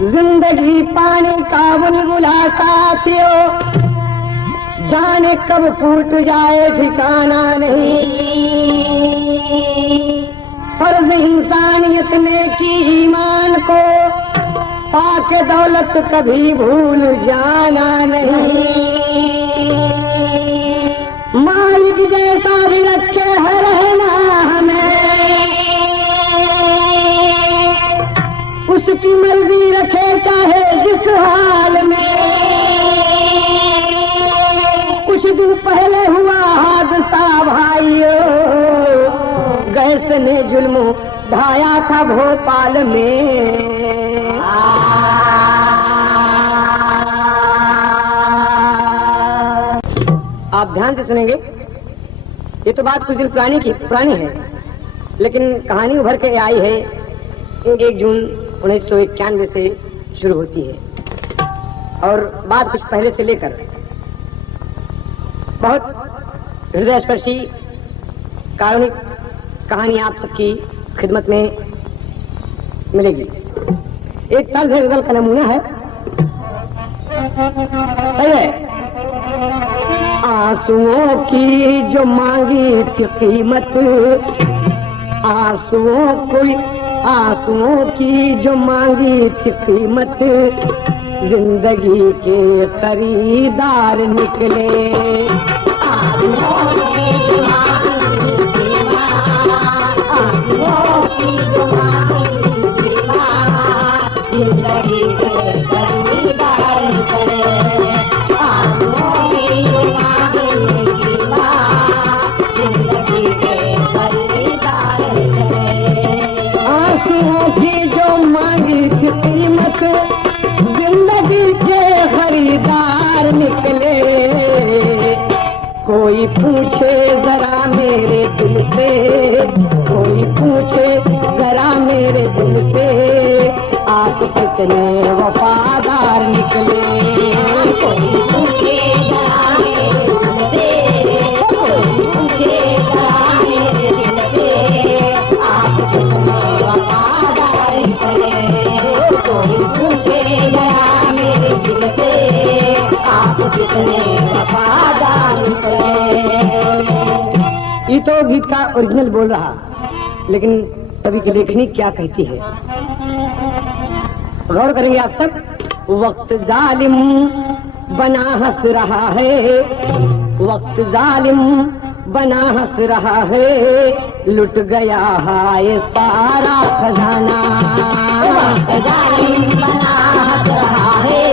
जिंदगी पानी का बुलबुला साथियों, जाने कब फूट जाए ठिकाना नहीं। फर्ज इंसानियत ने की ईमान को, पाके दौलत कभी भूल जाना नहीं। मालिक जैसा भी रखे है रहना हमें, उसकी मर्जी रखे चाहे जिस हाल में। कुछ दिन पहले हुआ हादसा भाइयों, गैस ने जुल्म ढाया था भोपाल में। आप ध्यान से सुनेंगे, ये तो बात कुछ दिन पुरानी है, लेकिन कहानी उभर के आई है 1 जून 1991 से शुरू होती है और बात कुछ पहले से लेकर बहुत हृदयस्पर्शी काल्पनिक कहानी आप सबकी खिदमत में मिलेगी। एक तर्ज गजल का नमूना है, सही है। आंसुओं की जो मांगी थी कीमत, आंसुओं की जो मांगी थी कीमत, जिंदगी के खरीदार निकले। आंसुओं की जो मांगी थी कीमत, आंसुओं की जो मांगी थी कीमत, जिंदगी के खरीदार निकले। आंसुओं की जो मांगी थी कीमत, जिंदगी के खरीदार निकले। आंसुओं की जो मांगी थी कीमत, जिंदगी के खरीदार निकले। कोई पूछे जरा मेरे दिल से, कोई पूछे जरा मेरे दिल से, आप कितने वफादार निकले। कोई पूछे जरा मेरे दिल से, कोई पूछे जरा मेरे दिल से, आप कितने वफादार निकले। कोई पूछे जरा मेरे दिल से, आप कितने वफादार निकले। ये तो गीत का ओरिजिनल बोल रहा, लेकिन कवि की लेखनी क्या कहती है, गौर करेंगे आप सब। वक्त जालिम बना हंस रहा है, वक्त जालिम बना हंस रहा है, लुट गया है सारा खजाना। वक्त जालिम बना हंस रहा है,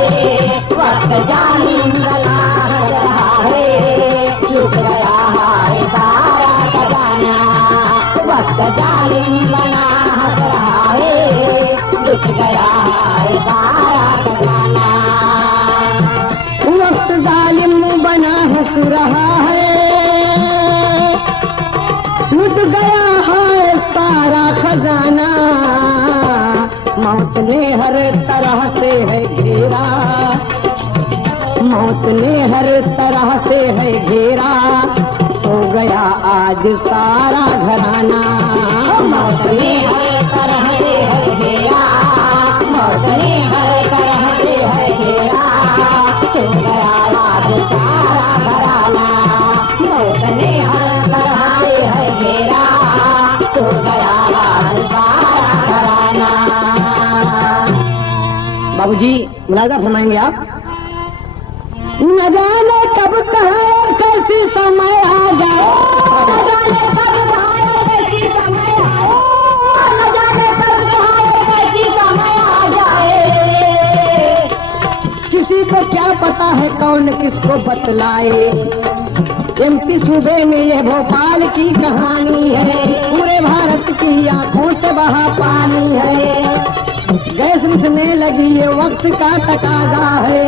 वक्त जालिम बना हंस रहा है, लुट गया है सारा खजाना। वक्त जालिम बना हंस रहा है, लुट गया है सारा खजाना। वक्त जालिम बना हंस रहा है, लुट गया है सारा खजाना। मौत ने हर तरह से है घेरा, मौत ने हर तरह से है घेरा, सो गया आज सारा घराना। मौत ने हर तरह से है घेरा, मौत ने हर तरह से है घेरा, सो गया आज सारा घराना। मौत ने हर तरह से है घेरा, सो गया आज सारा घराना। बाबूजी मुलाजा फरमाएंगे आप। न जाने कब कहाँ कैसी समय आ जाए, न जाने कब कहाँ कैसी समय आए, न जाने कब कहाँ कैसी समय आ जाए। किसी को क्या पता है कौन किसको बतलाए। एमपी सूबे में यह भोपाल की कहानी है, पूरे भारत की आंखों से बहा पानी है। गैस रिसने लगी ये वक्त का तकाजा है,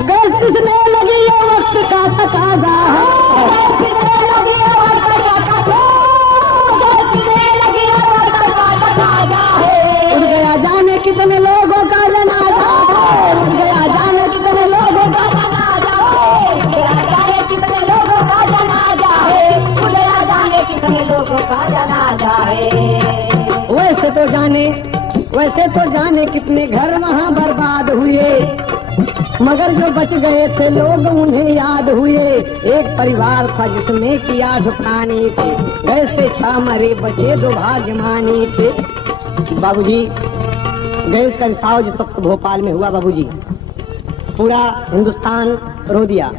गैस रिसने लगी ये वक्त का तकाजा है। गैस रिसने लगी ये वक्त का तकाजा है, गैस रिसने लगी ये वक्त का तकाजा है। उड़ गया जाने कितने लोगों का जनाजा है, उड़ गया जाने कितने लोगों का जनाजा है, उड़ गया जाने कितने लोगों का जनाजा है, उड़ गया जाने कितने लोगों का जनाजा है। वैसे तो जाने वैसे तो जाने कितने घर वहाँ बर्बाद हुए, मगर जो बच गए थे लोग उन्हें याद हुए। एक परिवार था जिसमें कि 8 प्राणी थे, घर से 6 मरे बचे 2 भाग्यमानी थे। बाबूजी गैस का रिसाव जिस वक्त भोपाल में हुआ बाबूजी, पूरा हिंदुस्तान रो दिया।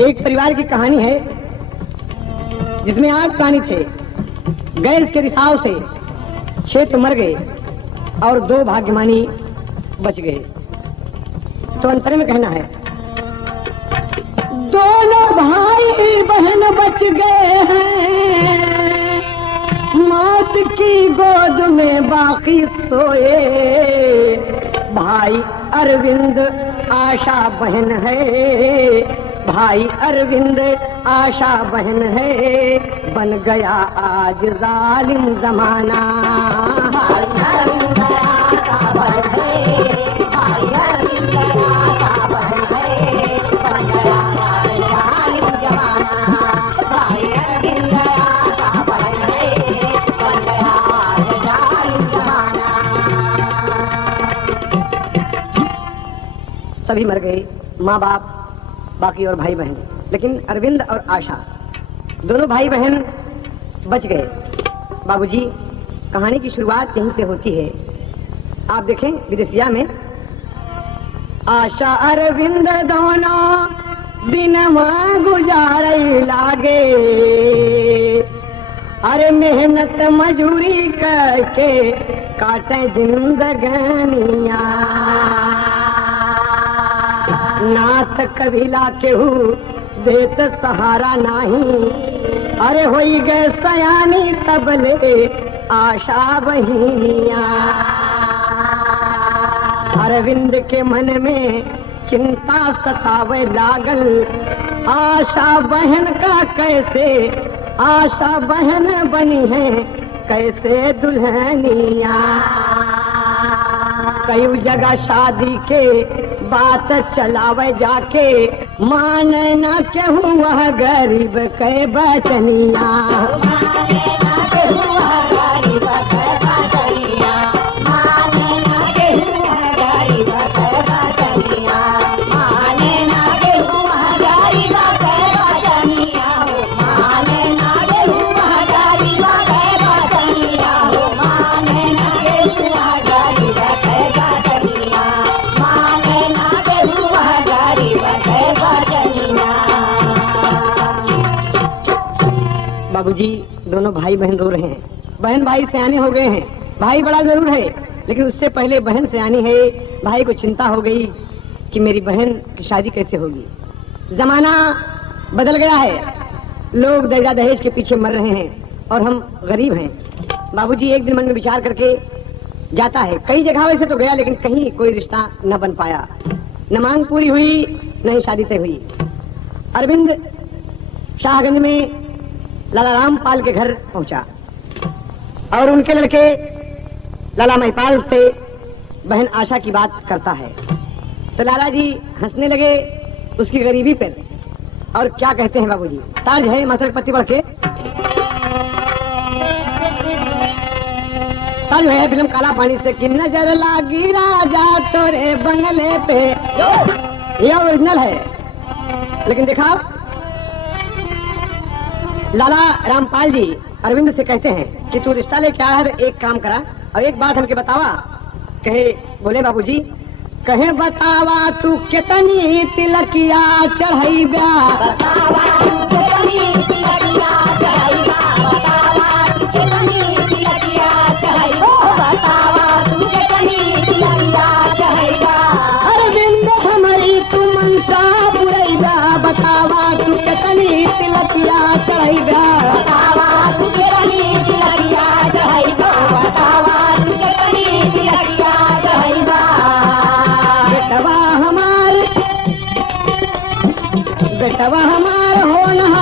एक परिवार की कहानी है जिसमें 8 प्राणी थे, गैस के रिसाव से 6 तो मर गए और 2 भाग्यमानी बच गए। तो अंतर में कहना है, दोनों भाई बहन बच गए हैं, मौत की गोद में बाकी सोए। भाई अरविंद आशा बहन है, भाई अरविंद आशा बहन है, बन गया आज जालिम जमाना। सभी मर गए, माँ बाप बाकी और भाई बहन, लेकिन अरविंद और आशा दोनों भाई बहन बच गए। बाबूजी कहानी की शुरुआत यहीं से होती है। आप देखें विदेशिया में, आशा अरविंद दोनों दिन गुजारे लागे, अरे मेहनत मजूरी करके काटे जिंदगानिया। नाथ कबीला केहू देत सहारा नहीं, अरे होई गए सयानी तबले आशा बहिनिया। अरविंद के मन में चिंता सतावे लागल, आशा बहन का कैसे आशा बहन बनी है, कैसे दुल्हनिया। कई जगह शादी के बात चलावे जाके, माने न केहू वह गरीब के बचनिया। बाबूजी दोनों भाई बहन रो रहे हैं। बहन भाई सयाने हो गए हैं, भाई बड़ा जरूर है लेकिन उससे पहले बहन सयानी है। भाई को चिंता हो गई कि मेरी बहन की शादी कैसे होगी। जमाना बदल गया है, लोग दहेज दहेज के पीछे मर रहे हैं और हम गरीब हैं। बाबूजी एक दिन मन में विचार करके जाता है, कई जगह वैसे तो गया लेकिन कहीं कोई रिश्ता न बन पाया, न मांग पूरी हुई न ही शादी तय हुई। अरविंद शाहगंज में लाला रामपाल के घर पहुंचा और उनके लड़के लाला महिपाल से बहन आशा की बात करता है। तो लाला जी हंसने लगे उसकी गरीबी पर और क्या कहते हैं बाबूजी, ताज है मसरपति बढ़ के ताज है फिल्म काला पानी से कि नजर लागी राजा तोरे बंगले पे, ये ओरिजिनल है। लेकिन देखा लाला रामपाल जी अरविंद से कहते हैं कि तू रिश्ता लेके आया है, एक काम करा और एक बात हमके बतावा। कहे बोले बाबूजी, कहे बतावा तू कितनी तिलकिया चढ़ाई अरविंद हमारी तू मनसा बुरैबा, बतावा तू कितनी तिलकिया चढ़ाई बेटवा हमार होनहार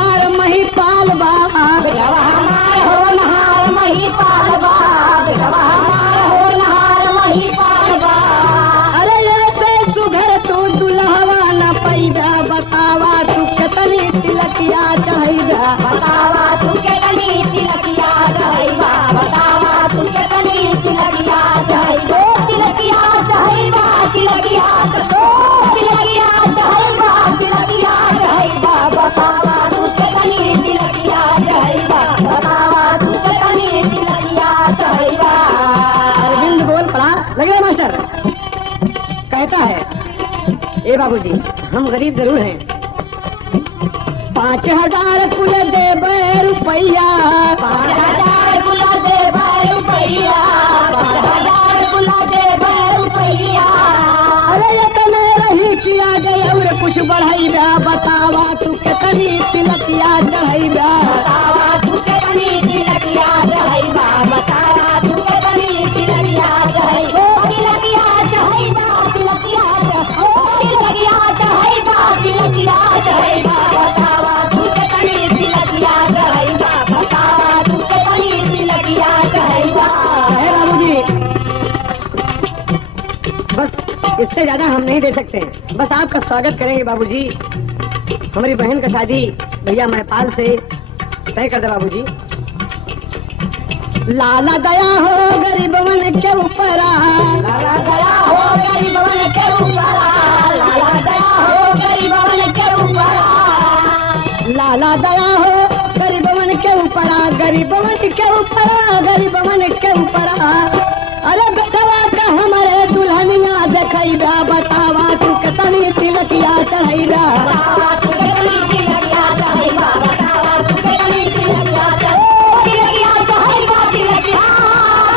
लगे मास्टर कहता है, ए बाबूजी हम गरीब जरूर हैं, 5000 कुल देब रुपैया, 5000 कुल देब रुपैया, 5000 कुल देब रुपैया। अरे इतने रही किया गए और कुछ बढ़ाइबा, बतावा तू कितनी तिलकिया चढ़ाइबा, बतावा तू कितनी तिलकिया चढ़ाइबा, बतावा तू कितनी तिलकिया चढ़ाइबा, तिलकिया चढ़ाइबा, तिलकिया तिलकिया चढ़ाइबा, तिलकिया चढ़ाइबा, बतावा तू कितनी तिलकिया चढ़ाइबा, बतावा तू कितनी तिलकिया चढ़ाइबा। है बाबूजी, बस इससे ज्यादा हम नहीं दे सकते, बस आपका स्वागत करेंगे बाबूजी। हमारी बहन का शादी भैया महिपाल से तय कर दे बाबूजी। लाला दया हो गरीबवन के ऊपर, लाला दया हो गरीबवन के ऊपर, लाला दया हो गरीबवन के ऊपर, लाला दया हो गरीबवन के ऊपर, गरीबवन के ऊपर, गरीबवन के ऊपर। अरे बेटवा का हमारे दुल्हनिया देखैबा, बतावा तू कितनी तिलकिया चढ़ैबा, बतावा तू कितनी तिलकिया चढ़ैबा, बतावा तू कितनी तिलकिया तिलकिया चढ़ैबा, तिलकिया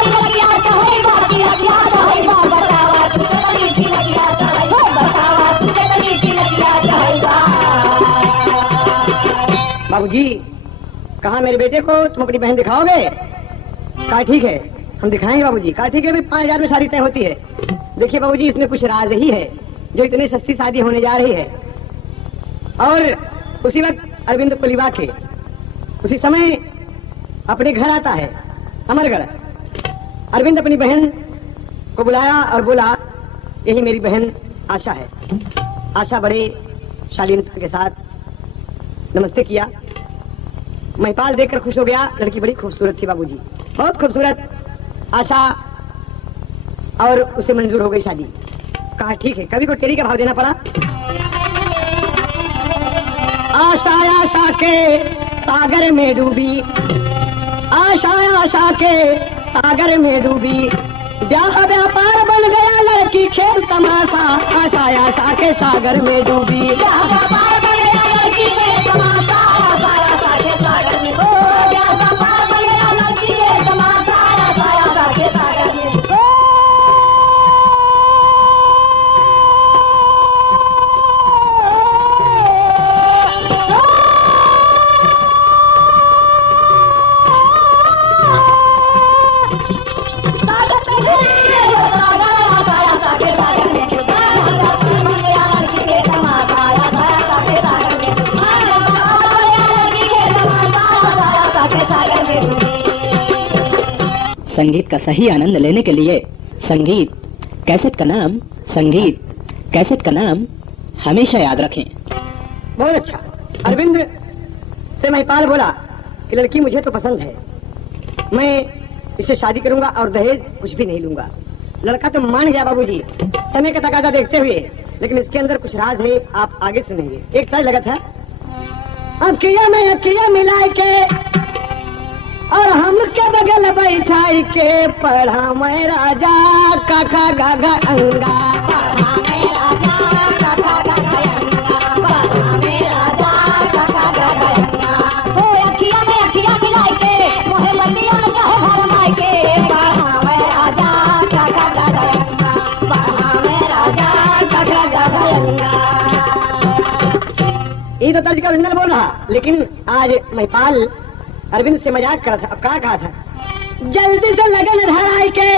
तिलकिया चढ़ैबा, तिलकिया चढ़ैबा, बतावा तू कितनी तिलकिया चढ़ैबा, बतावा तू कितनी तिलकिया चढ़ैबा। बाबूजी कहा मेरे बेटे को तुम अपनी बहन दिखाओगे? कहा ठीक है हम दिखाएंगे बाबूजी। कहा ठीक है भाई 5000 में शादी तय होती है। देखिए बाबूजी इसमें कुछ राज ही है जो इतनी सस्ती शादी होने जा रही है। और उसी वक्त अरविंद कुलीबा के उसी समय अपने घर आता है अमरगढ़। अरविंद अपनी बहन को बुलाया और बोला यही मेरी बहन आशा है। आशा बड़े शालीनता के साथ नमस्ते किया। महिपाल देखकर खुश हो गया, लड़की बड़ी खूबसूरत थी बाबूजी, बहुत खूबसूरत। आशा और उसे मंजूर हो गई शादी। कहा ठीक है, कवि को टेरी का भाव देना पड़ा। आशा आशा के सागर में डूबी, आशा आशा के सागर में डूबी, ब्याह व्यापार बन गया लड़की खेल तमाशा। आशा आशा के सागर में डूबी, ब्याह व्यापार बन गया लड़की खेल तमाशा। आशा आशा के सागर में, ब्याह व्यापार बन गया लड़की खेल तमाशा। आशा आशा के सागर में संगीत का सही आनंद लेने के लिए संगीत कैसेट का नाम हमेशा याद रखें। बहुत अच्छा। अरविंद से महिपाल बोला कि लड़की मुझे तो पसंद है, मैं इससे शादी करूंगा और दहेज कुछ भी नहीं लूंगा। लड़का तो मान गया बाबूजी समय का तकाजा देखते हुए, लेकिन इसके अंदर कुछ राज है, आप आगे सुनेंगे। एक साल लगा था अकिया में अकिया मिलाई के और हम के बगल बैठाई के पढ़ा मैं राजा काका गागा अंगा, पढ़ा मैं राजा काका गागा अंगा, पढ़ा मैं राजा काका गागा अंगा। ओ अखिया में अखिया मिलाई के मोहे बलिया में कहे भरमाई के पढ़ा मैं राजा काका गागा अंगा, पढ़ा मैं राजा काका गागा अंगा। ये तो तर्ज का ओरिजिनल बोल रहा, लेकिन आज महिपाल अरविंद से मजाक कर था। अब क्या कहा था? जल्दी से लगन धराई के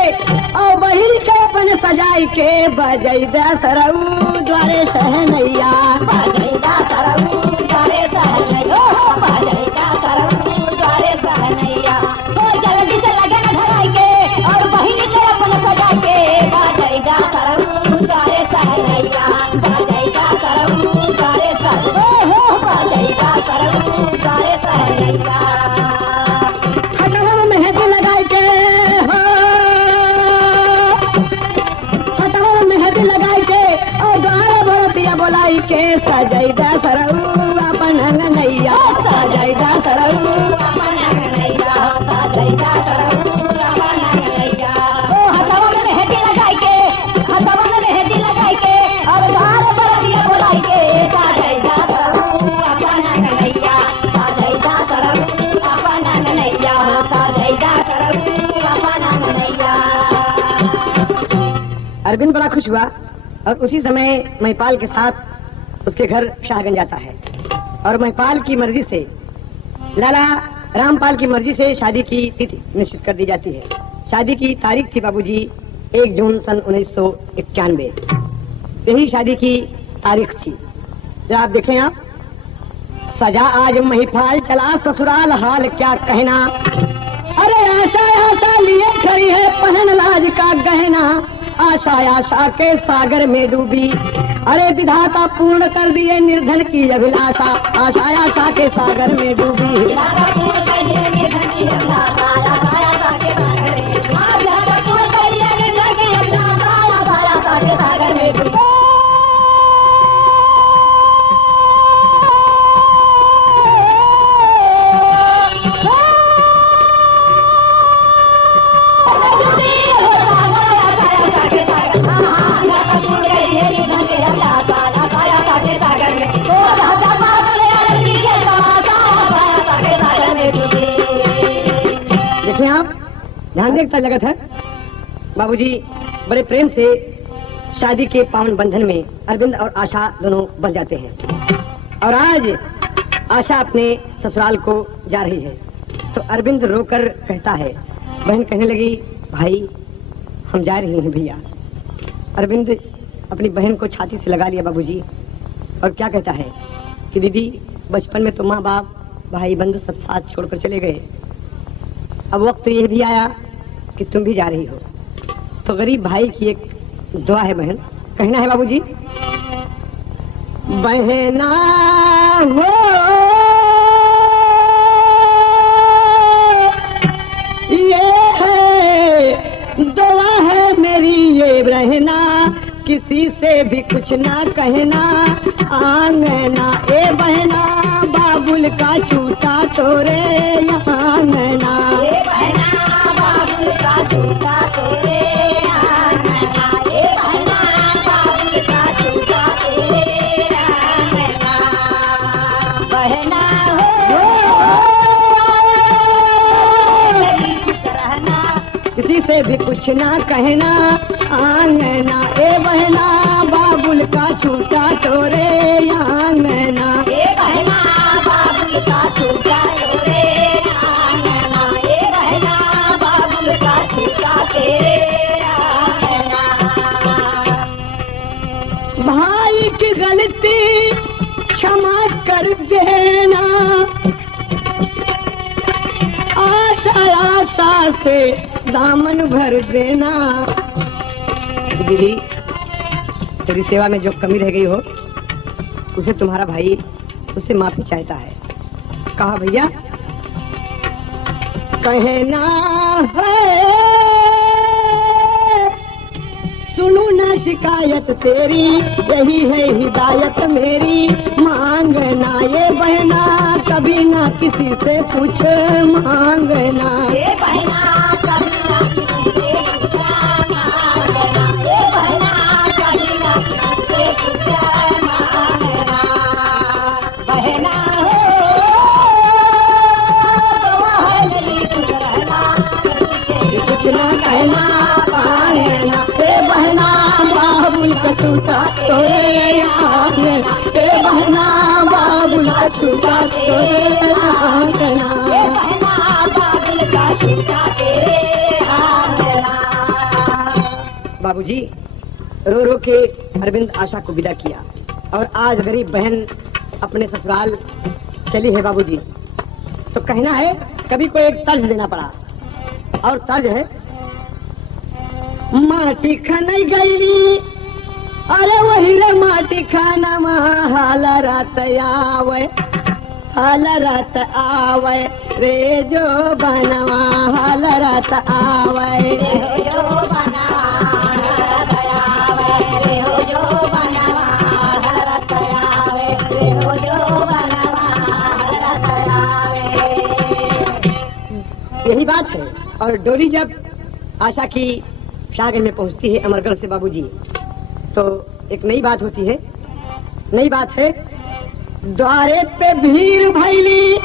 और बहिर के अपन सजाई के बजैदा सरऊ द्वारे सहनैया, बजैदा सरऊ द्वारे सहनैया, बजैदा सरऊ द्वारे सहनैया। तो जल्दी से लगन धराई के और बहिर के अपन सजाई के बजैदा सरऊ द्वारे सहनैया, बजैदा सरऊ द्वारे सहनैया, बजैदा सरऊ द्वारे सहनैया। के सजैदा सरऊ अरविंद बड़ा खुश हुआ और उसी समय महिपाल के साथ उसके घर शाहगंज जाता है और महिपाल की मर्जी से, लाला रामपाल की मर्जी से शादी की तिथि निश्चित कर दी जाती है। शादी की तारीख थी बाबूजी 1 जून सन 1991। यही शादी की तारीख थी। जरा आप देखें, आप सजा आज महिपाल चला ससुराल हाल क्या कहना। अरे आशा आशा लिए खड़ी है पहन लाज का गहना, आशा आशा के सागर में डूबी। अरे विधाता पूर्ण कर दिए निर्धन की अभिलाषा, आशा आशा के सागर में डूबी। ध्यान देखता जगत है। बाबूजी बड़े प्रेम से शादी के पावन बंधन में अरविंद और आशा दोनों बन जाते हैं और आज आशा अपने ससुराल को जा रही है तो अरविंद रोकर कहता है, बहन कहने लगी, भाई हम जा रही हैं भैया। अरविंद अपनी बहन को छाती से लगा लिया बाबूजी और क्या कहता है कि दीदी बचपन में तो माँ बाप भाई बंधु सब साथ छोड़कर चले गए, अब वक्त ये भी आया कि तुम भी जा रही हो तो गरीब भाई की एक दुआ है बहन, कहना है बाबूजी, बहना हो ये है दुआ है मेरी ये रहना, किसी से भी कुछ ना कहना, आंगना ए बहना बाबुल का छूटा तोरे आंगना, ए बहना बाबुल का छूटा तोरे आंगना, ए बहना बाबुल का छूटा तोरे आंगना, बहना किसी से भी कुछ ना कहना, आंगना ए बहना बाबुल का छूटा तोरे आंगना, ए बहना बाबुल का छूटा तोरे आंगना, ए बहना बाबुल का छूटा तेरे आंगना। भाई की गलती क्षमा कर देना, आशा आशा से दामन भर देना। दीदी तेरी सेवा में जो कमी रह गई हो उसे तुम्हारा भाई उससे माफी चाहता है। कहा भैया कहना है सुनू ना शिकायत तेरी, यही है हिदायत मेरी, मांगना ये बहना कभी ना किसी से पूछ, मांगना ये बहना कभी ना किसी से पूछ, मांगना ये बहना कभी ना किसी से पूछ, मांगना बहना कुछ ना कहना, आंगना ए बहना बाबुल का छूटा तोरे आंगना, ए बहना बाबुल का छूटा तोरे आंगना, ए बहना बाबुल का छूटा तेरे आंगना। बाबूजी रो रो के अरविंद आशा को विदा किया और आज गरीब बहन अपने ससुराल चली है बाबूजी। तो कहना है कभी को एक तर्ज देना पड़ा और तर्ज है, माटी खन गई अरे वही रे माटी खाना हाल रात आवे, हाल रात आवे रे जो बनवा, हाल रात आवे जो बनवा, रात आवे रे जो बनवा, रात आवे रे जो बनवा, रात आवे। यही बात है। और डोली जब आशा की शाहगंज में पहुंचती है अमरगढ़ से बाबूजी तो एक नई बात होती है। नई बात है द्वारे पे भीड़ भैली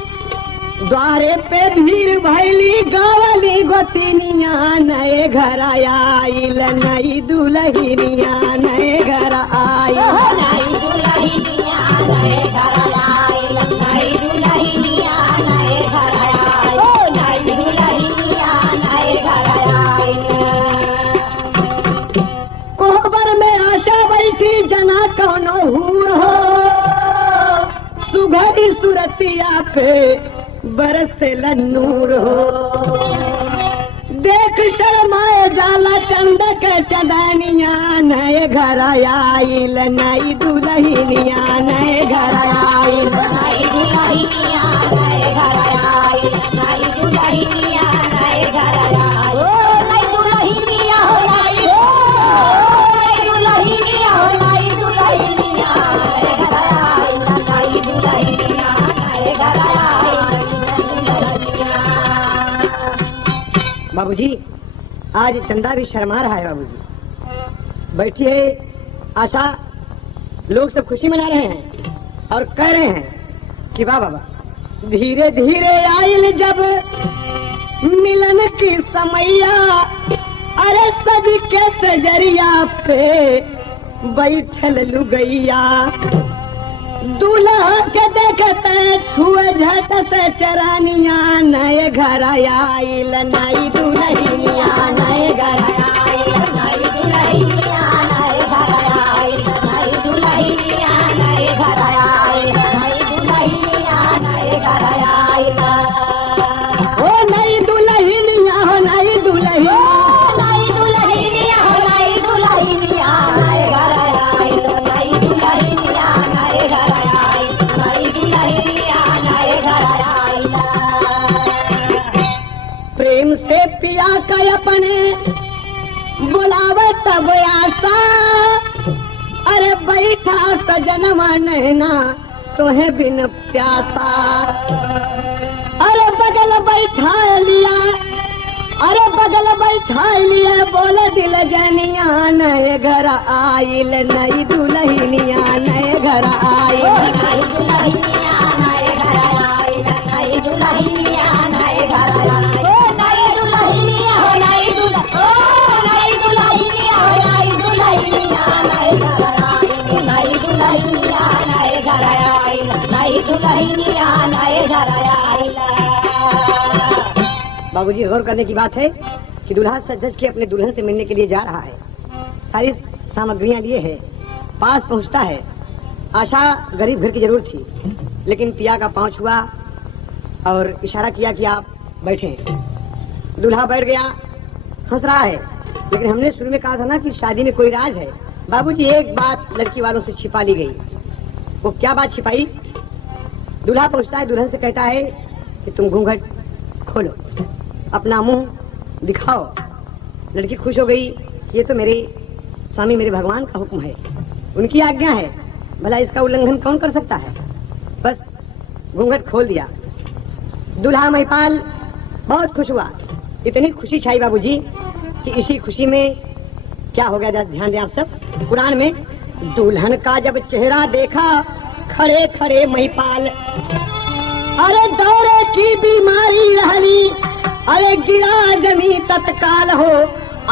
द्वारे पे भीड़ भैली गावली गोतिनिया नए घर आइल नई दुल्हनिया नए घर आइल नई दुल्हनिया नए घर आइल नई दुल्हनिया नए घर आइल नई दुल्हनिया नए घर आइल। कोहबर में आशा बैठी जना कौनो हूर हो सुघड़ी सुरतिया पे बरसे नूर हो देख शर्माए जाला चंद के चंदनिया नए घर आइल नई दुल्हनिया नए घर आइल नई दुल्हनिया नए घर आइल नई दुल्हनिया नए घर आइल नई दुल्हनिया हो नई दुल्हनिया हो नई दुल्हनिया नए घर आइल नई दुल्हनिया नए घर आइल। बाबूजी आज चंदा भी शर्मा रहा है। बाबूजी बैठी है आशा, लोग सब खुशी मना रहे हैं और कह रहे हैं कि वाह बाबा धीरे धीरे आइल जब मिलन की समैया अरे सज के सजरिया पे बैठल लुगैया दूल्हा के देखते छुए झट से चरानिया नए घर आइल नई दुल्हनिया नए घर आइल नई दुल्हनिया नए घर आइल नई दुल्हनिया नए घर आइल नई दुल्हनिया नए घर आइल ओ नई दुल्हनिया हो नई दुल्हनिया नई दुल्हनिया हो नई दुल्हनिया नए घर आइल नई दुल्हनिया नए घर आइल नई दुल्हनिया नए घर आइल। प्रेम से पिया का अपने बुलावे तब आशा अरे बैठा सजनवा नैना तोहे बिन प्यासा अरे बगल बैठा लिया अरे बगल बैठा लिया बोले दिल जनिया नए घर आइल नई दुल्हनिया नए घर आइल नई दुल्हनिया नए घर आइल नई दुल्हनिया नए घर आइल नई दुल्हनिया हो नई दुल्हनिया हो नई दुल्हनिया नए घर आइल नई दुल्हनिया नए घर आइल नई दुल्हनिया नए घर आइल। बाबूजी गौर करने की बात है कि दूल्हा सज के अपने दुल्हन से मिलने के लिए जा रहा है, सारी सामग्रियां लिए है, पास पहुंचता है। आशा गरीब घर की जरूर थी लेकिन पिया का पांव छुआ और इशारा किया कि आप बैठे। दूल्हा बैठ गया, हंस रहा है लेकिन हमने शुरू में कहा था ना कि शादी में कोई राज है। बाबूजी एक बात लड़की वालों से छिपा ली गई। वो क्या बात छिपाई? दूल्हा पहुंचता है, दुल्हन से कहता है कि तुम घूंघट खोलो, अपना मुंह दिखाओ। लड़की खुश हो गई, ये तो मेरे स्वामी मेरे भगवान का हुक्म है, उनकी आज्ञा है, भला इसका उल्लंघन कौन कर सकता है। बस घूंघट खोल दिया। दूल्हा महिपाल बहुत खुश हुआ। इतनी खुशी छाई बाबूजी कि इसी खुशी में क्या हो गया, ध्यान दें आप सब। कुरान में दुल्हन का जब चेहरा देखा खड़े खड़े महिपाल अरे दौरे की बीमारी रहली अरे गिरा जमी तत्काल हो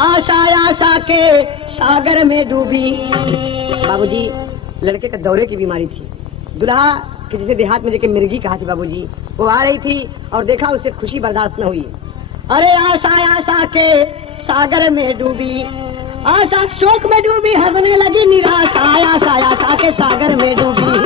आशा आशा के सागर में डूबी। बाबूजी लड़के का दौरे की बीमारी थी। दुल्हा किसी से देहात में लेके मिर्गी कहा थी बाबूजी, वो आ रही थी और देखा उसे खुशी बर्दाश्त न हुई। अरे आशा आशा के सागर में डूबी, आशा शोक में डूबी, हंसने लगी निराशा आशा आशा के सागर में डूबी।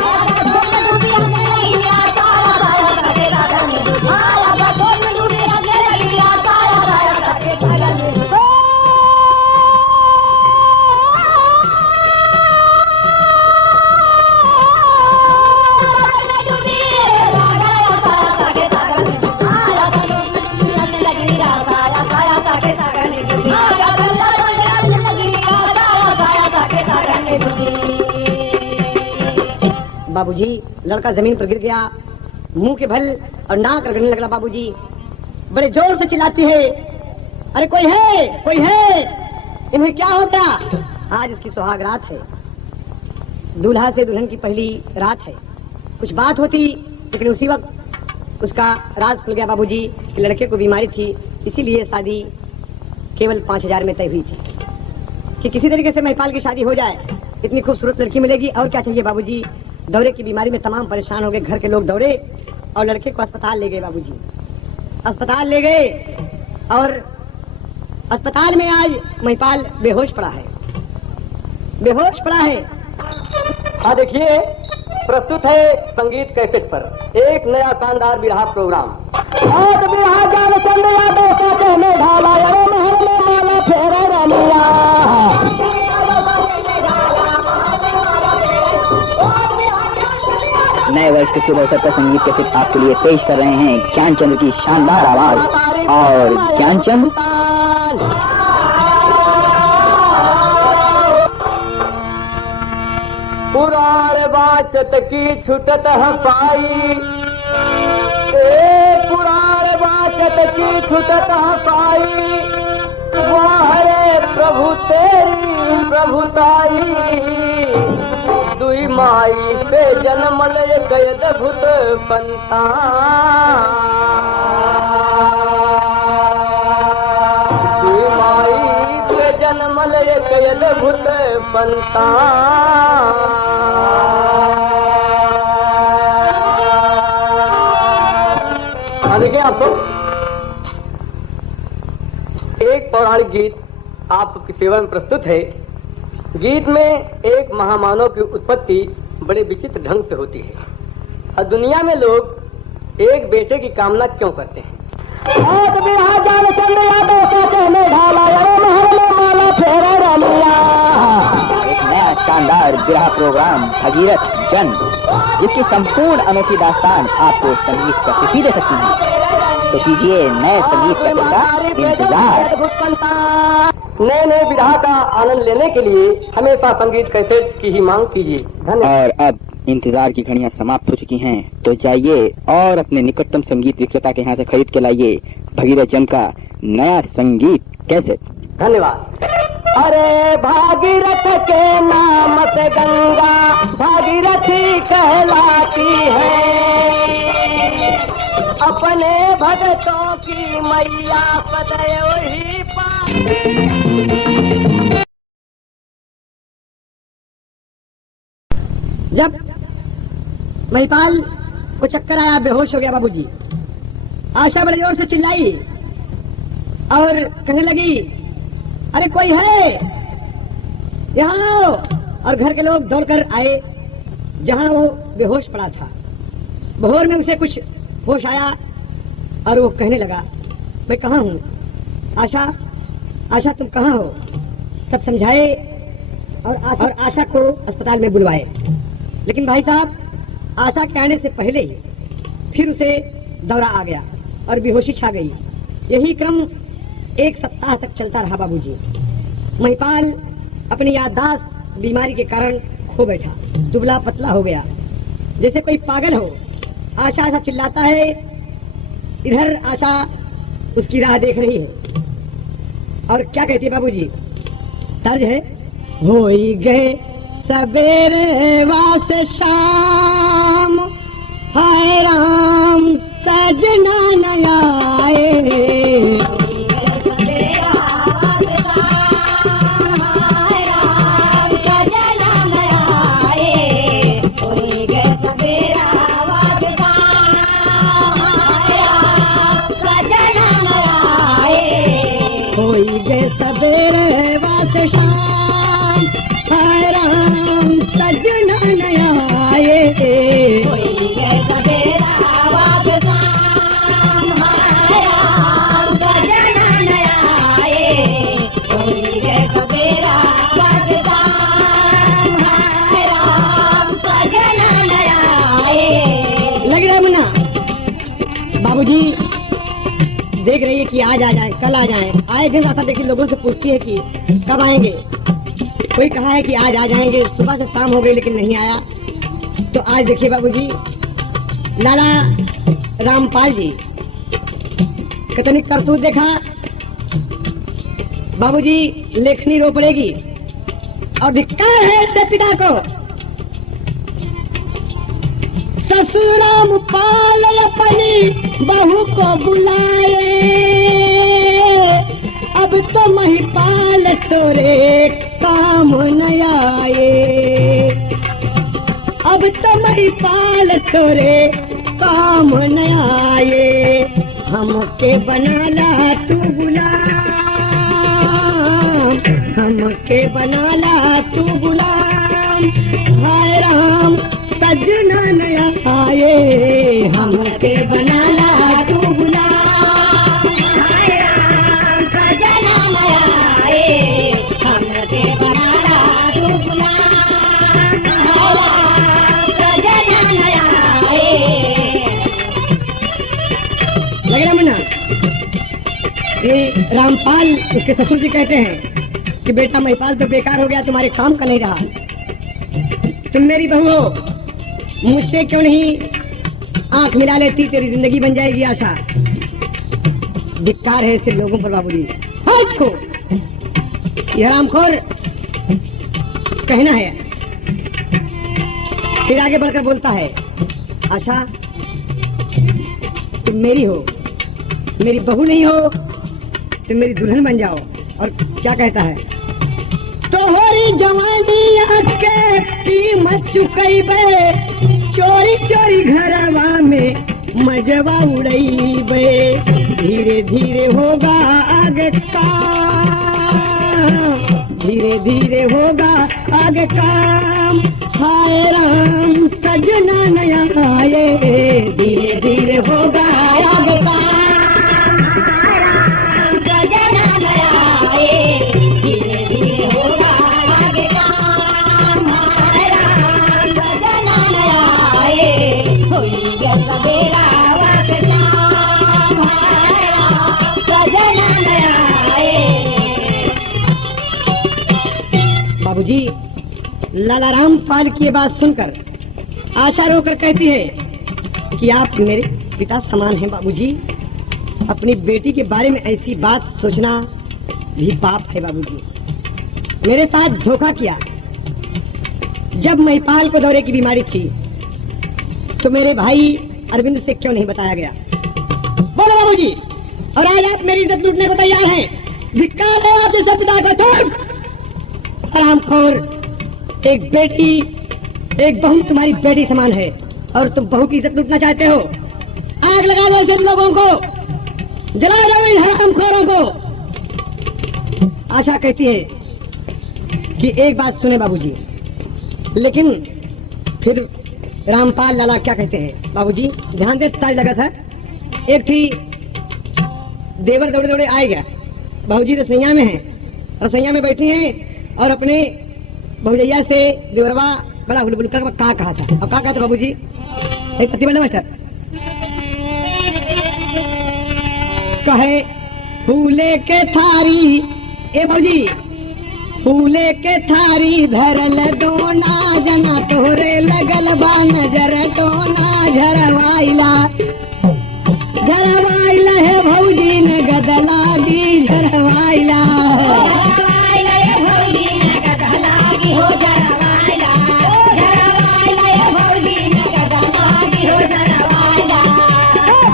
बाबूजी लड़का जमीन पर गिर गया, मुंह के भल और नाक रगड़ने लगला। बाबूजी बड़े जोर से चिल्लाती है, अरे कोई है, कोई है, इन्हें क्या हो गया? आज उसकी सुहाग रात है, दूल्हा से दुल्हन की पहली रात है। कुछ बात होती लेकिन उसी वक्त उसका राज खुल गया बाबूजी कि लड़के को बीमारी थी, इसीलिए शादी केवल 5,000 में तय हुई थी कि किसी तरीके से महिपाल की शादी हो जाए, इतनी खूबसूरत लड़की मिलेगी। और क्या चाहिए बाबूजी। दौरे की बीमारी में तमाम परेशान हो गए, घर के लोग दौड़े और लड़के को अस्पताल ले गए बाबूजी। अस्पताल ले गए और अस्पताल में आज महिपाल बेहोश पड़ा है, बेहोश पड़ा है। हाँ देखिए, प्रस्तुत है संगीत कैसेट पर एक नया शानदार बिरहा प्रोग्राम। आज बिरहा जान चंद्रिया बेटा के में ढाला रे महल में माला फेरा रमिया। नए वर्ष के शुभ अवसर पर संगीत कैसेट आपके लिए पेश कर रहे हैं ज्ञानचंद्र की शानदार आवाज। और ज्ञानचंद्र पुराण बाचत की छुटत हफाई, पुराण बाचत की छुटत हफाई, वाहरे प्रभु तेरी प्रभुताई, दुई माई पे जन्मल एक अद्भुत पंता, दुई माई पे जन्मल एक अद्भुत पंता। देखिए आपको एक पौराणिक गीत आपकी सेवा में प्रस्तुत है। गीत में एक महामानव की उत्पत्ति बड़े विचित्र ढंग से होती है और दुनिया में लोग एक बेटे की कामना क्यों करते हैं। एक नया शानदार बिरहा प्रोग्राम भगीरथ जन, जिसकी संपूर्ण अनोखी दास्तान आपको संगीत प्रस्तुति दे सकती है। तो कीजिए नए संगीत कैसेट का इंतजार। नए नए बिरहा का आनंद लेने के लिए हमेशा संगीत कैसेट की ही मांग कीजिए। धन्यवाद। और अब इंतजार की घड़ियां समाप्त हो चुकी हैं, तो जाइए और अपने निकटतम संगीत विक्रेता के यहाँ से खरीद के लाइए भगीरथ जन का नया संगीत कैसेट। धन्यवाद। अरे भागीरथ के नाम से गंगा भागीरथी कहलाती है, अपने भक्तों की मैया सदैव ही जब महिपाल को चक्कर आया, बेहोश हो गया बाबूजी, आशा बड़े जोर से चिल्लाई और कहने लगी, अरे कोई है यहाँ आओ। और घर के लोग दौड़कर आए जहाँ वो बेहोश पड़ा था। भोर में उसे कुछ होश आया और वो कहने लगा, मैं कहाँ हूँ? आशा, आशा तुम कहाँ हो? तब समझाए और आशा को अस्पताल में बुलवाए। लेकिन भाई साहब, आशा के आने से पहले ही फिर उसे दौरा आ गया और बेहोशी छा गई। यही क्रम 1 सप्ताह तक चलता रहा बाबूजी। महिपाल अपनी याददाश्त बीमारी के कारण खो बैठा, दुबला पतला हो गया, जैसे कोई पागल हो। आशा आशा चिल्लाता है, इधर आशा उसकी राह देख रही है और क्या कहती है बाबूजी? तर्ज है, होई गए सवेरे वास शाम, हाय राम सजना न आए। सवेरे वास शाम, हाय राम सजना नया आए। सवेरा वास शाम, हाय राम सजना नया आए। सवेरा वास शाम, हाय राम सजना नया आए। लग रहा है मुन्ना बाबूजी देख रही है कि आज आ जाए, कल आ जाए। आए दिन आता देखिए लोगों से पूछती है कि कब आएंगे। कोई कहा है कि आज आ जाएंगे, सुबह से शाम हो गई लेकिन नहीं आया। तो आज देखिए बाबूजी, लाला रामपाल जी कितनी करतूत देखा बाबूजी। लेखनी रो पड़ेगी और धिक्कार है इसके पिता को। ससुर रामपाल अपनी बहू को बुलाए, अब तो महिपाल तोरे काम न आए, अब तो महिपाल तोरे काम न आए, हमके बनाला तू गुलाम, हमके बनाला तू गुलाम, हाय राम सजना नया आए, हमके बनाला तू गुलाम, हाय राम सजना नया आए, हमके बनाला तू गुलाम, हाय राम सजना नया आए। लग रहा मना? ये रामपाल उसके ससुर जी कहते हैं कि बेटा महिपाल तो बेकार हो गया, तुम्हारे काम का नहीं रहा, तुम मेरी बहू हो, मुझसे क्यों नहीं आंख मिला लेती, तेरी जिंदगी बन जाएगी आशा। धिक्कार है ऐसे लोगों पर बाबूजी, यह रामखोर कहना है। फिर आगे बढ़कर बोलता है, आशा तुम मेरी हो, मेरी बहू नहीं हो, तुम मेरी दुल्हन बन जाओ। और क्या कहता है, तोहरी जवानी के कीमत चुकैबे, चोरी चोरी घरवा में मजवा उड़ैबे, धीरे धीरे होगा आगे काम, धीरे धीरे होगा आगे काम, हाय राम सजना नया आए, धीरे धीरे होगा आगे काम, हाय राम सजना नया आए, धीरे धीरे होगा आगे काम, हाय राम सजना नया आए, होई गल बेरा वक्त जाम, हाय राम सजना नया आए। बाबूजी, लाला रामपाल की ये बात सुनकर आशा रोकर कहती है कि आप मेरे पिता समान हैं बाबूजी, अपनी बेटी के बारे में ऐसी बात सोचना भी पाप है बाबूजी, मेरे साथ धोखा किया। जब महिपाल को दौरे की बीमारी थी तो मेरे भाई अरविंद से क्यों नहीं बताया गया? बोलो बाबूजी, और आज आप मेरी इज्जत लूटने को तैयार हैं। धिक्कार है आपसे सब पिता का, हरामखोर, एक बेटी एक बहू तुम्हारी बेटी समान है और तुम बहू की इज्जत लूटना चाहते हो। आग लगा दो ऐसे लोगों को, जला दो इन हरामखोरों को। आशा कहती है कि एक बात सुने बाबूजी, लेकिन फिर रामपाल लाला क्या कहते हैं बाबूजी, ध्यान दे, ताज लगा था। एक थी देवर दौड़े दौड़े आएगा, बाबूजी रसोईया में है, रसोईया में बैठी हैं और अपने भौजैया से देवरवा बड़ा हुलबुल कर कहा था। अब कहा था बाबूजी, एक पति बना मास्टर कहे फूले के थारी, ए बाबूजी फूले के थारी धरल डोना, जना तोरे लगल बा नजर टोना, झरवाइला झरवाइला है भौजी ने गदला दी, झरवाइला हो झरवाइला, झरवाइला है भौजी ने गदला दी, हो झरवाइला,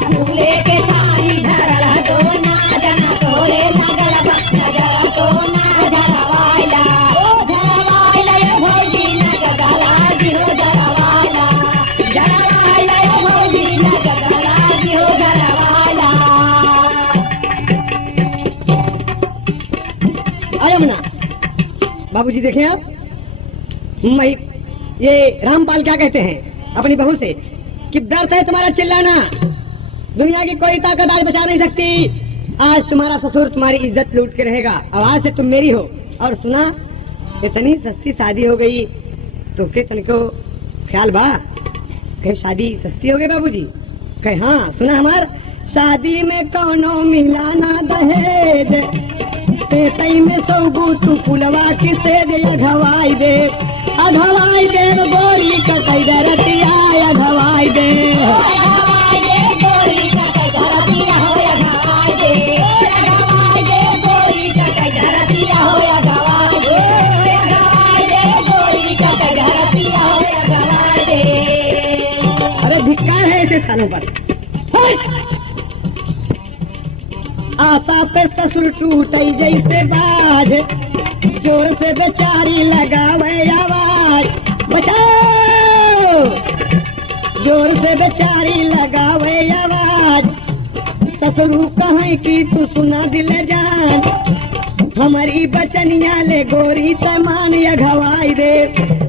फूले के थारी धरल डोना, जना तोरे लगल बा नजर टोना, झरवाइला झरवाइला है भौजी ने गदला दी, हो झरवाइला, झरवाइला है भौजी ने गदला दी, हो झरवाइला। आया मना बाबूजी, देखें आप, ये रामपाल क्या कहते हैं अपनी बहू से कि व्यर्थ है तुम्हारा चिल्लाना, दुनिया की कोई ताकत आज बचा नहीं सकती। आज तुम्हारा ससुर तुम्हारी इज्जत लूट के रहेगा, और आज से तुम मेरी हो। और सुना, इतनी सस्ती शादी हो गई तो के तनिको ख्याल बा, कहे शादी सस्ती हो गई बाबूजी? कहे हाँ, सुना हमार शादी में कौनो मिलाना दहेज, पेटई में सौगु तू पुलवा की सेज, अघवाई दे अघवाई दे गोरी कतई दरतिया, अघवाई दे गोरी कतई दरतिया, हो अघवाई दे, अघवाई दे गोरी कतई दरतिया, हो अघवाई दे, अघवाई दे गोरी कतई दरतिया, हो अघवाई दे। अरे सालों पर। आशा पे ससुर टूट जैसे बाज, जोर से बेचारी लगावे आवाज, बचाओ, जोर से बेचारी लगावे आवाज। ससुरु कहे कि तू सुना दिल जान, हमारी बचनिया ले गोरी समान अघवाई दे,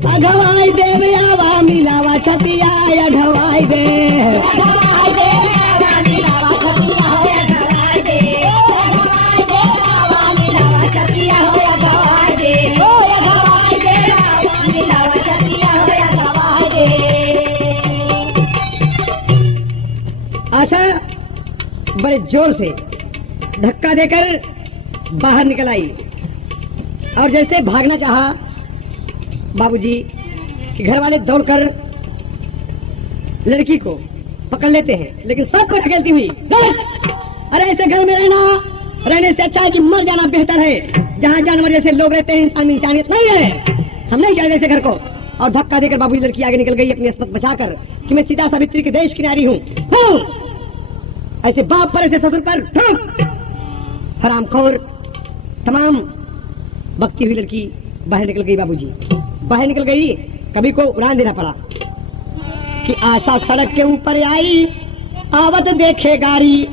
अघवाई दे आवा मिलावा छतिया, अघवाई दे, अघवाई दे आवा मिलावा छतिया, अघवाई दे, अघवाई दे आवा मिलावा छतिया, अघवाई दे, अघवाई दे आवा मिलावा छतिया, अघवाई दे। आशा बड़े जोर से धक्का देकर बाहर निकल आई और जैसे भागना चाहा बाबूजी कि घर वाले दौड़कर लड़की को पकड़ लेते हैं, लेकिन सबको ढकेलती हुई, अरे ऐसे घर में रहने से अच्छा है कि मर जाना बेहतर है। जहाँ जानवर जैसे लोग रहते हैं, इंसान में इंसानियत नहीं है, हम नहीं जाए ऐसे घर को। और धक्का देकर बाबूजी लड़की आगे निकल गई अपनी अस्मत बचाकर कि मैं सीता सावित्री के देश की नारी हूँ। ऐसे बाप पर ऐसे ससुर पर हरामखोर तमाम बकती हुई लड़की बाहर निकल गई। बाबूजी बाहर निकल गई, कभी को उड़ान देना पड़ा कि आशा सड़क के ऊपर आई, आवत देखे गाड़ी,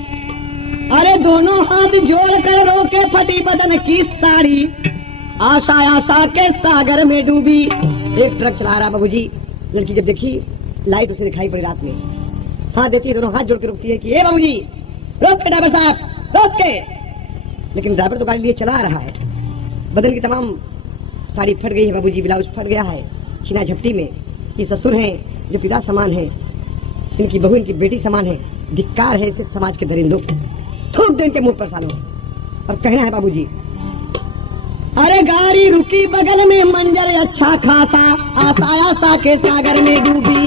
अरे दोनों हाथ जोड़कर रोके फटी बदन की साड़ी, आशा आशा के सागर में डूबी। एक ट्रक चला रहा बाबूजी, लड़की जब देखी लाइट उसे दिखाई पड़ी रात में, हाथ देती है, दोनों हाथ जोड़ के रुकती है कि ए बाबूजी रोक के ड्राइवर साहब, रोक के। लेकिन ड्राइवर तो गाड़ी लिए चला रहा है, बदन की तमाम साड़ी फट गई है बाबूजी, ब्लाउज फट गया है छीना झपटी में। ये ससुर हैं जो पिता समान है, इनकी बहू इनकी बेटी समान है, धिक्कार है इसे समाज के दरिंदों, थूक दो इनके मुंह पर सालों। और कहना है बाबूजी, अरे गाड़ी रुकी बगल में मंजर अच्छा खासा, आशा आशा के सागर में डूबी।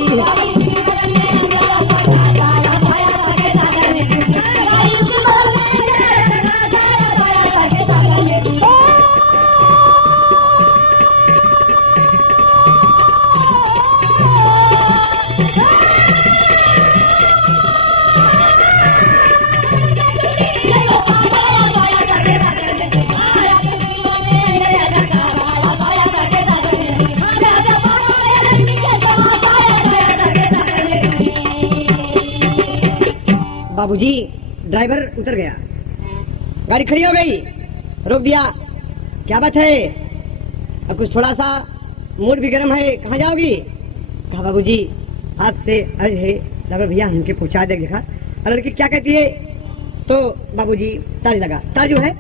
बाबूजी ड्राइवर उतर गया, गाड़ी खड़ी हो गई, रोक दिया, क्या बात है, अब कुछ थोड़ा सा मूड भी गर्म है, कहाँ जाओगी? कहा बाबूजी आपसे अर्ज है ड्राइवर भैया हमके पहुंचा दे। देखा और लड़की क्या कहती है, तो बाबूजी ताली लगा, ताली जो है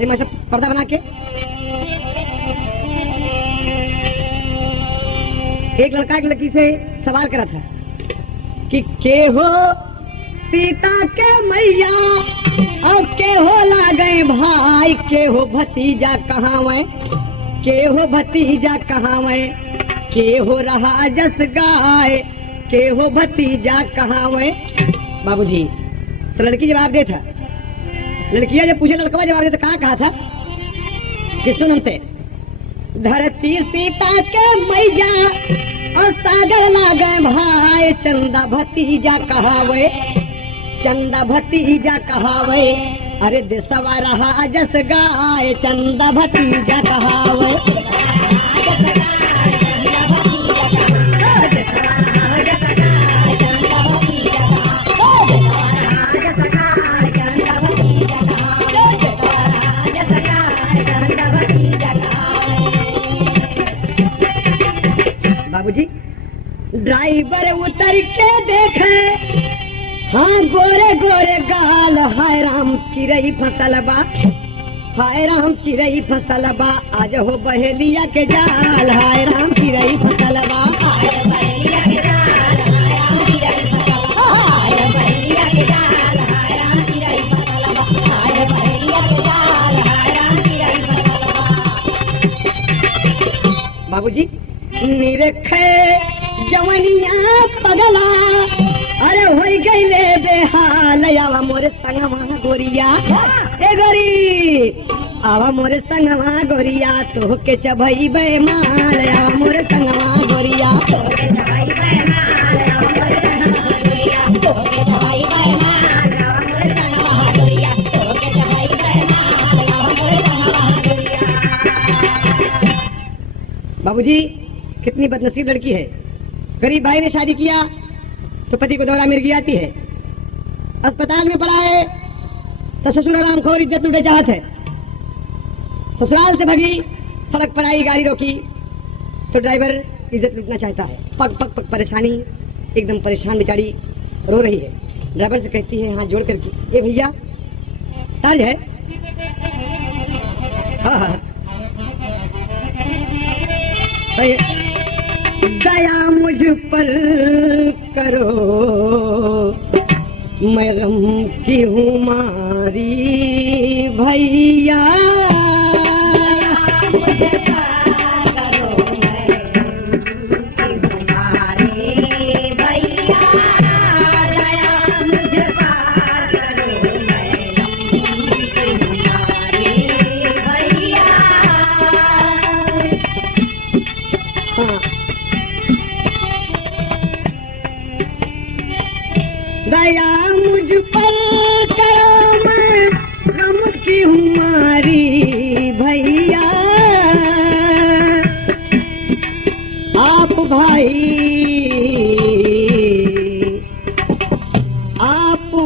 मैं सब पर्दा बना के। एक लड़का एक लड़की से सवाल करा था कि के हो सीता के मैया, अब के हो लागे भाई, के हो भतीजा कहाँ वै, के हो भतीजा कहाँ वै, के हो रहा जस गाय, के हो भतीजा कहाँ वै। बाबूजी तो लड़की जवाब दे था, लड़कियां जब पूछे लड़का जवाब दे तो कहा था कि सुन हमसे, धरती सीता के मैया और सागर लागे भाई, चंदा भतीजा कहावे, चंदा भतीजा कहावे, अरे देसवा रहा जस गाय, चंदा भतीजा कहावे। बाबूजी ड्राइवर उतर के देखे, हाँ गोरे गोरे गाल, हाय राम चिरई फसल बा, हाय राम चिरई फसल बा, आज हो बहेलिया के जाल, हाय राम चिरई फसल बा, हाय बहेलिया के जाल, हाय राम चिरई फसल बा, हाय बहेलिया के जाल, हाय राम चिरई फसल बा, हाय बहेलिया के जाल, हाय राम चिरई फसल बा। बाबूजी निरखे जवनिया पगला, अरे हो गईले बेहाल, आवा मोरे संगवा गोरिया, ए गोरी आवा मोरे संगवा गोरिया, तो के चबई बेमाल, आवा मोरे संगवा गोरिया, तो के चबई बेमाल, आवा मोरे संगवा गोरिया, तो बाबूजी कितनी बदनसीब लड़की है। गरीब भाई ने शादी किया तो पति को दौरा मिर्गी आती है, अस्पताल में पड़ा है तो ससुर आराम खोर इज्जत लूटे चाहत है। ससुराल से भगी, सड़क पर आई, गाड़ी रोकी तो ड्राइवर इज्जत लूटना चाहता है। पग पग पग परेशानी, एकदम परेशान बेचारी रो रही है। ड्राइवर से कहती है हाथ जोड़ करके, ए भैया ताज है? हाँ हाँ दया मुझ पर करो, मैं गम की हूँ मारी भैया। दया मुझ पर करो, मैं गम की हूँ मारी भैया। आप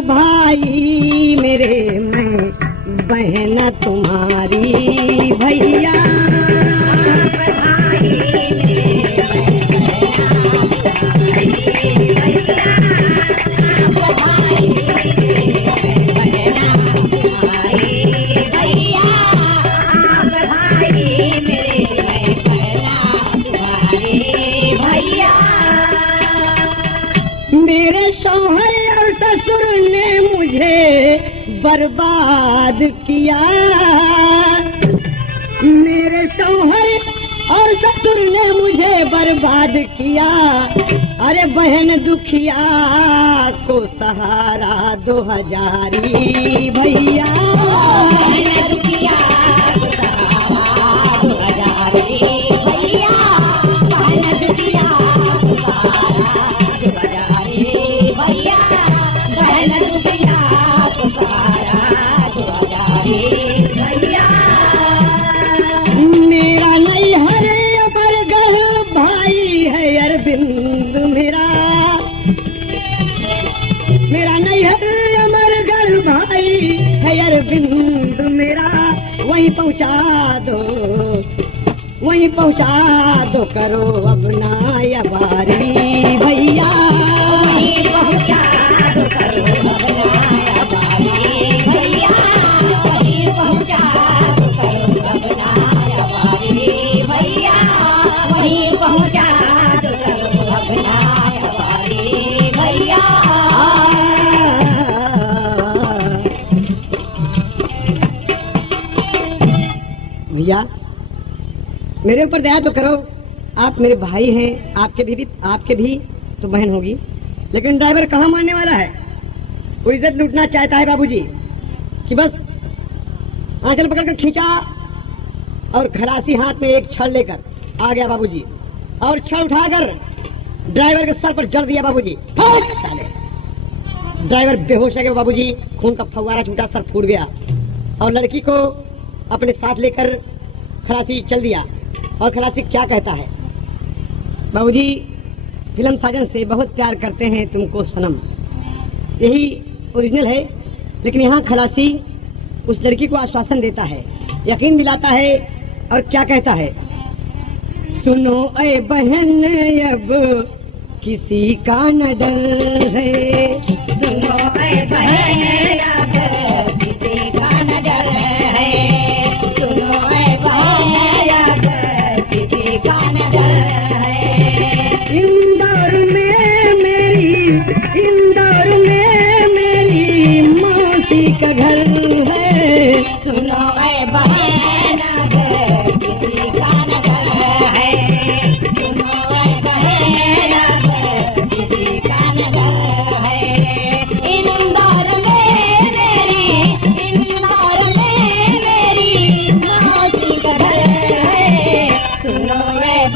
भाई मेरे, मैं बहन तुम्हारी भैया। मेरे शौहर और ससुर ने मुझे बर्बाद किया। मेरे शौहर और ससुर ने मुझे बर्बाद किया। अरे बहन दुखिया को सहारा 2000 भैया। बहन दुखिया को सहारा 2000 भैया। बहन दुखिया को सहारा 2000 भैया। बहन दुखिया को सहारा 2000 भैया। मेरा नैहर अमरगढ़ भाई है अरविंद मेरा। मेरा नैहर अमरगढ़ भाई है अरविंद मेरा। वहीं पहुंचा दो, वहीं पहुंचा दो, करो अब ना बारी भैया। वहीं पहुंचा दो, करो अब ना बारी भैया। वहीं पहुंचा दो, करो अब ना बारी भैया। वहीं पहुंचा दो, करो अब ना बारी भैया। भैया मेरे ऊपर दया तो करो, आप मेरे भाई हैं, आपके भी तो बहन होगी। लेकिन ड्राइवर कहाँ मानने वाला है? वो इज्जत लूटना चाहता है बाबूजी कि बस आंचल पकड़कर खींचा और खलासी हाथ में एक छड़ लेकर आ गया बाबूजी, और छड़ उठाकर ड्राइवर के सर पर जड़ दिया बाबूजी। ड्राइवर बेहोश हो गया बाबूजी, खून का फव्वारा छूटा, सर फूट गया और लड़की को अपने साथ लेकर खलासी चल दिया। और खलासी क्या कहता है? बाबूजी फिल्म साजन से बहुत प्यार करते हैं तुमको सनम, यही ओरिजिनल है। लेकिन यहाँ खलासी उस लड़की को आश्वासन देता है, यकीन दिलाता है, और क्या कहता है? सुनो ऐ बहन अब किसी का न डर है। सुनो ऐ बहन अब किसी का न डर है। सुनो ऐ बहन अब किसी का न डर है। इंदौर में मेरी मौसी का घर है। सुनो ऐ बहन अब किसी का न डर है। सुनो ऐ बहन अब किसी का न डर है। इंदौर में मेरी मौसी का घर है। सुनो ऐ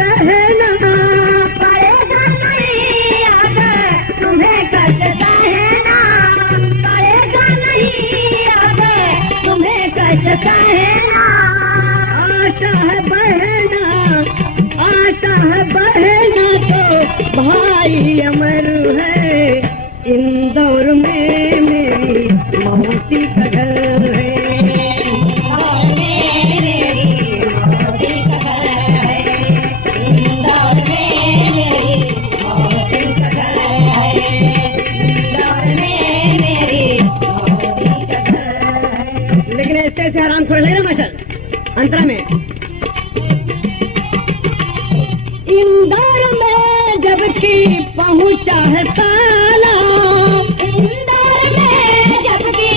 सहना पड़ेगा नहीं अब तुम्हें कष्ट सहना पड़ेगा नहीं अब तुम्हें कष्ट सहना आशा है बहना तो भाई अमर है इंदौर में मेरी मौसी का घर है लेकिन ऐसे से आराम थोड़ा लेना मास्टर अंतरा में इंदौर में जबकि पहुंचा है ताला इंदौर में जबकि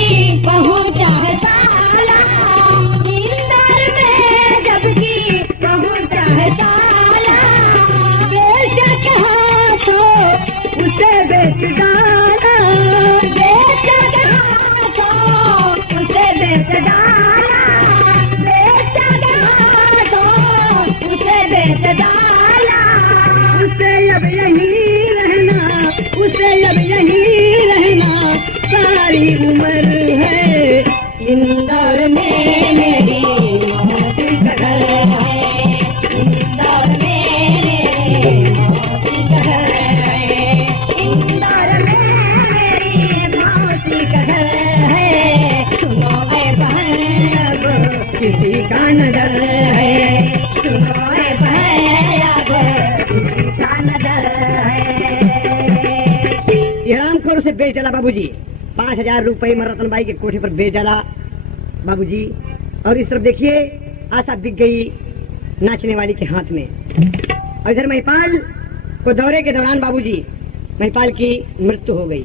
पहुंचा है ताला इंदौर में जबकि पहुंचा है ताला बेशक हाथों उसे बेच डाला बेशक हाथों उसे बेच डाला बेशक हाथों उसे बेच डाला उसे अब यही रहना सारी उम्र है इंदौर में मेरी मौसी का घर है इंदौर में मेरी मौसी का घर है इंदौर में मेरी मौसी का घर है सुनो ऐ बहन अब किसी का नजर है सुनो ऐ बहन अब किसी का नजर है रामखोर से बेच डाला बाबूजी 5,000 रुपए में रतनबाई के कोठे पर बेच डाला बाबूजी और इस तरफ देखिए आशा बिक गई नाचने वाली के हाथ में और इधर महिपाल को दौरे के दौरान बाबूजी महिपाल की मृत्यु हो गई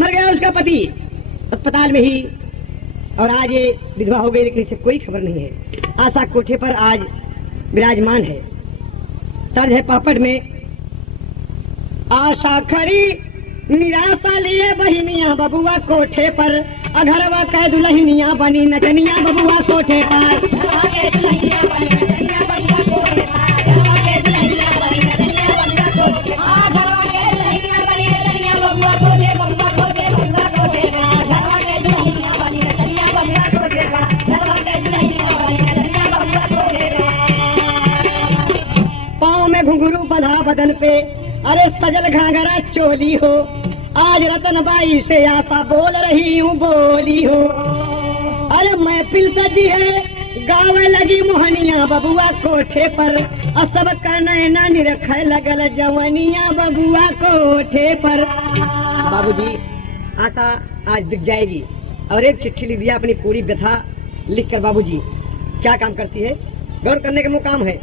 मर गया उसका पति अस्पताल में ही और आज ये विधवा हो गई लेकिन इसे कोई खबर नहीं है आशा कोठे पर आज विराजमान है तर्ज है पापड़ में आशा खड़ी निराशा लिए बहिनिया बबुआ कोठे पर अघरवा कह दुल्हनिया बनी नचनिया बबुआ कोठे पर पाँव में घुंघरू बंधा बदन पे अरे सजल घाघरा चोली हो आज रतनबाई से आशा बोल रही हूँ बोली हो अरे महफिल सजी है गावे लगी मोहनिया बबुआ कोठे पर और सब का नैना निरख लगल जवनिया बबुआ कोठे पर बाबूजी आशा आज बिक जाएगी और एक चिट्ठी लिख दिया अपनी पूरी व्यथा लिखकर बाबूजी क्या काम करती है गौर करने का मुकाम है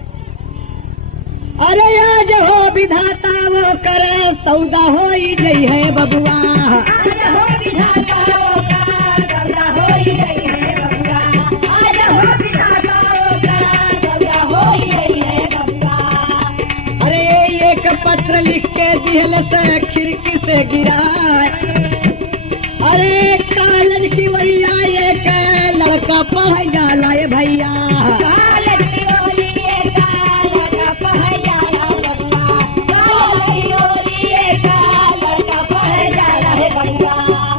अरे आज हो विधाता वो करे सौदा हो ही गई है बबुआ आज हो विधाता वो करे सौदा हो ही गई है बबुआ आज हो विधाता वो करे सौदा हो ही गई है बबुआ अरे एक पत्र लिख के दिहल से खिड़की से गिरा अरे कॉलेज की भैया एक लड़का पढ़ जाला ये भैया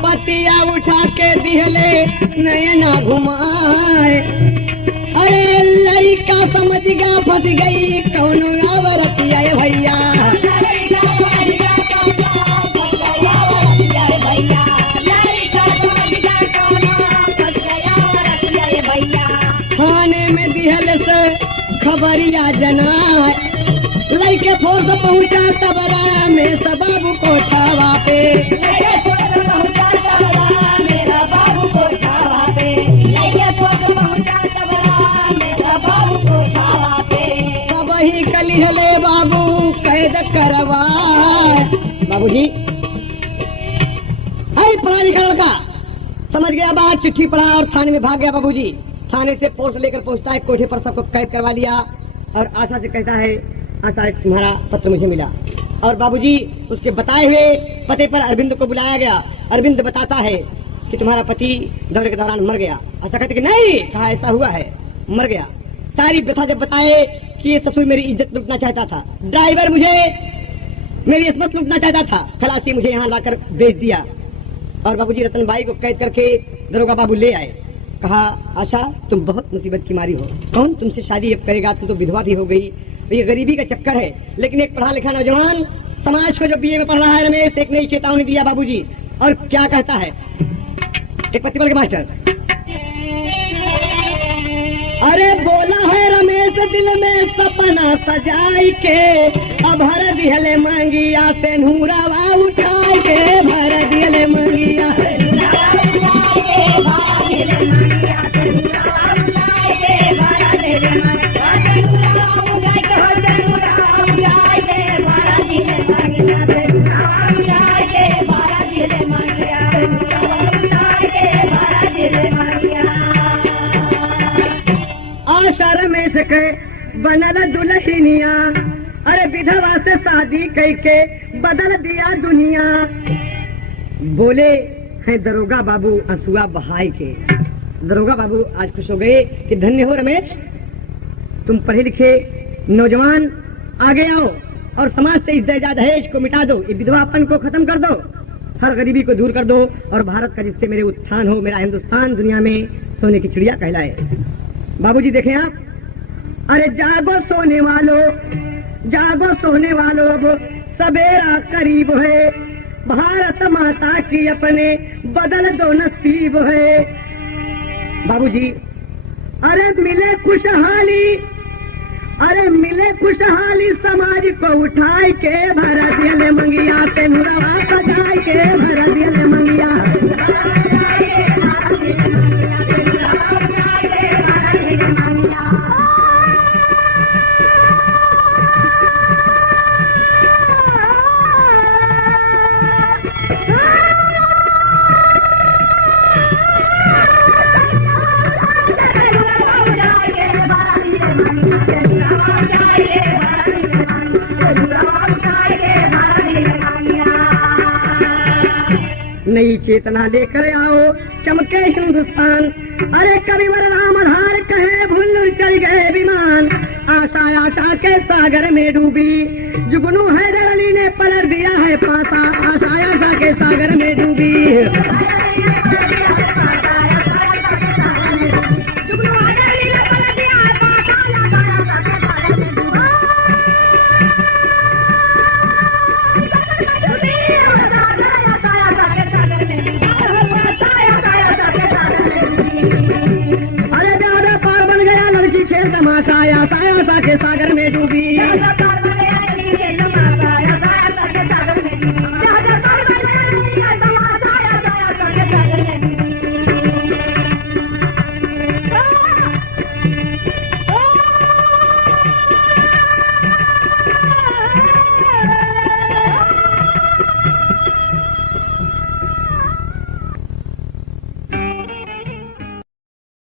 पतिया उठा के दिहले नयना घुमाए अरे लड़का समझ गया फंस गई कौन आवरतिया भैया थाने में दिहल से खबरिया जनाए लड़के फोर्स पहुंचा तबरा में सबब को छावा पे वही कलिहले बाबू कैद करवाए बाबूजी अरे पढ़ा लिखा लड़का समझ गया बाहर चिट्ठी पढ़ा और थाने में भाग गया बाबूजी थाने से पोस्ट लेकर पहुंचता है कोठे पर सबको कैद करवा लिया और आशा से कहता है आशा तुम्हारा पत्र मुझे मिला और बाबूजी उसके बताए हुए पते पर अरविंद को बुलाया गया अरविंद बताता है कि तुम्हारा पति दौरे के दौरान मर गया आशा कहती कि नहीं कहा ऐसा हुआ है मर गया सारी व्यथा जब बताए कि ये ससुर मेरी इज्जत लूटना चाहता था, ड्राइवर मुझे मेरी इज्जत लूटना चाहता था, खलासी मुझे यहाँ लाकर बेच दिया। और बाबूजी रतनबाई को कैद करके दरोगा बाबू ले आए। कहा, आशा तुम बहुत मुसीबत की मारी हो, कौन तुमसे शादी अब करेगा, तुम तो विधवा भी हो गई, ये गरीबी का चक्कर है। लेकिन एक पढ़ा लिखा नौजवान समाज को जो बीए में पढ़ रहा है रमेश, एक नई चेतावनी दिया बाबूजी। और क्या कहता है एक प्रतिबल के मास्टर, अरे बोला है रमेश दिल में सपना सजाई के, अब भर दिहले मांगिया से नूरावा उठाई के, भर दिहले मांगिया आशा रमेश के बनल दुल्हनिया, अरे विधवा से शादी करके बदल दिया दुनिया। बोले हैं दरोगा बाबू असुआ बहाई के। दरोगा बाबू आज खुश हो गए कि धन्य हो रमेश, तुम पढ़े लिखे नौजवान, आगे आओ और समाज से इस दहेज को मिटा दो, इस विधवापन को खत्म कर दो, हर गरीबी को दूर कर दो और भारत का जिससे मेरे उत्थान हो, मेरा हिंदुस्तान दुनिया में सोने की चिड़िया कहलाए। बाबूजी देखें आप, अरे जागो सोने वालों, जागो सोने वालों, अब सवेरा करीब है, भारत माता की अपने बदल दो नसीब है। बाबूजी, अरे मिले खुशहाली, अरे मिले खुशहाली समाज को उठाए के, भर दिले मंगिया पे नुरवा बजाए के, भर दिले मंगिया। नई चेतना लेकर आओ, चमके हिंदुस्तान, अरे कविवर राम आधार कहे भूल चल गए विमान। आशा आशा के सागर में डूबी, जुगनू हैदर अली ने पलट दिया है पासा, आशा आशा के सागर में डूबी। तमाशा आया साया के सागर में डूबी।